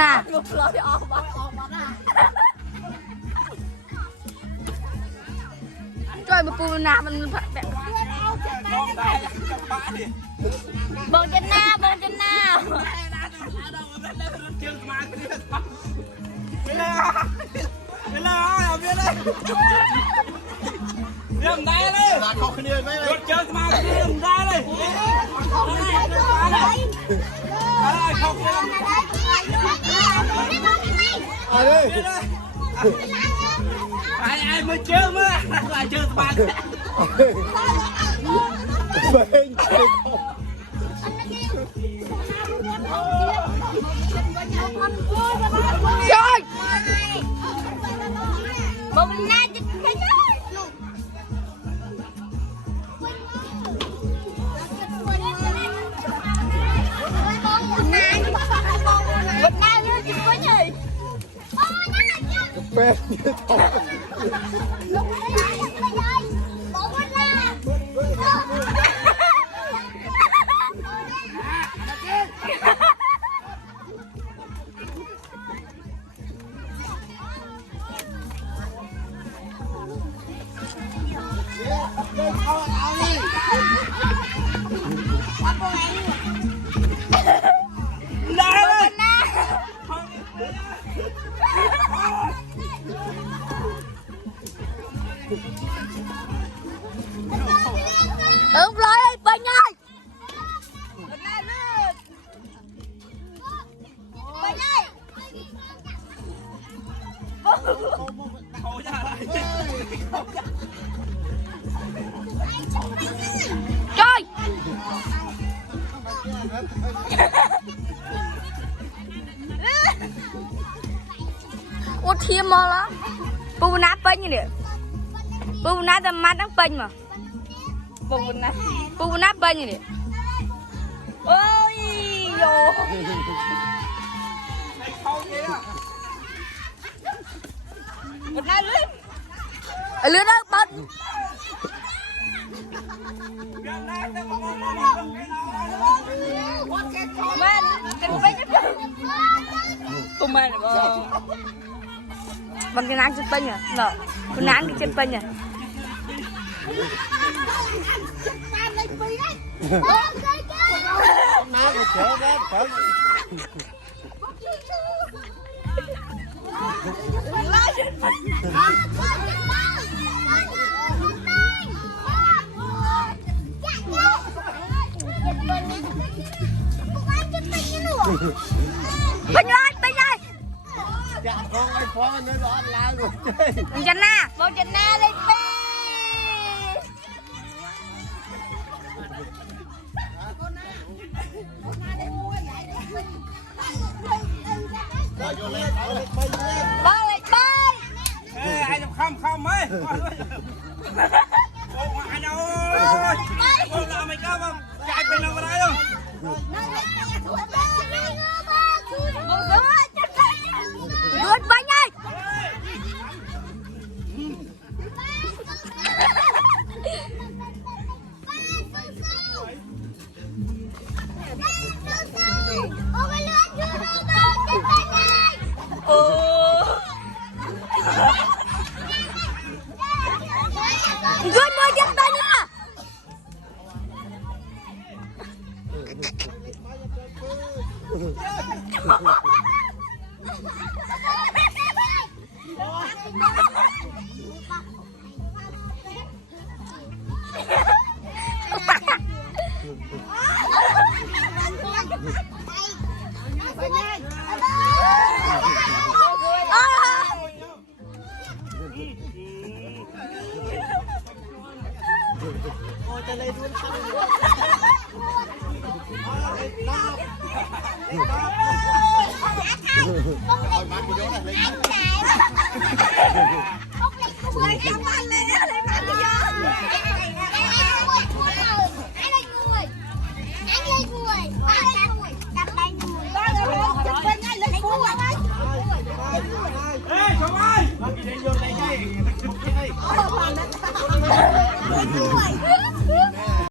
น่ะ ลูกเราออกมาจ่อยมาปูน่ะมันแบบบองจนหน้าบองจนหน้าเริ่มได้เลยเขาคะแนนไหมเจอมาเริ่มได้เลยเขาคะแนนไอ้มาเจอมาไอ้เจอสบายจ่อยบองน่าจะไปเลยเป็นยืดท้องร้อยไปไงไปไงจ่อยโอ้ทีมมาแล้วปูนัดเป็นยังเนี่ยปูนัดจะมัดตั้งเป็นมั้งปูนัดเป็นยังเนี่ยโอ้ยโยปูนัดเลยเลือดนักบัดมันเป็นไปจะเป็นปูมันเหรอบางทีน้ำจะเป็นอ่ะเนาะปูน้ำจะเป็นอ่ะน้ำก็เจอแล้วครับเป็นไงอยากลองไอ้พ่อเนี่ยร้อนล้างเลย บองจันหน้าเลยปีบ้าเลยไปไอ้จะข้ามไหมโอ้มาไอ้เนาะโอ้เราไม่กล้าบ้างใจเป็นอะไรหรอGood bye ngay. Good boy, get back now. Hey,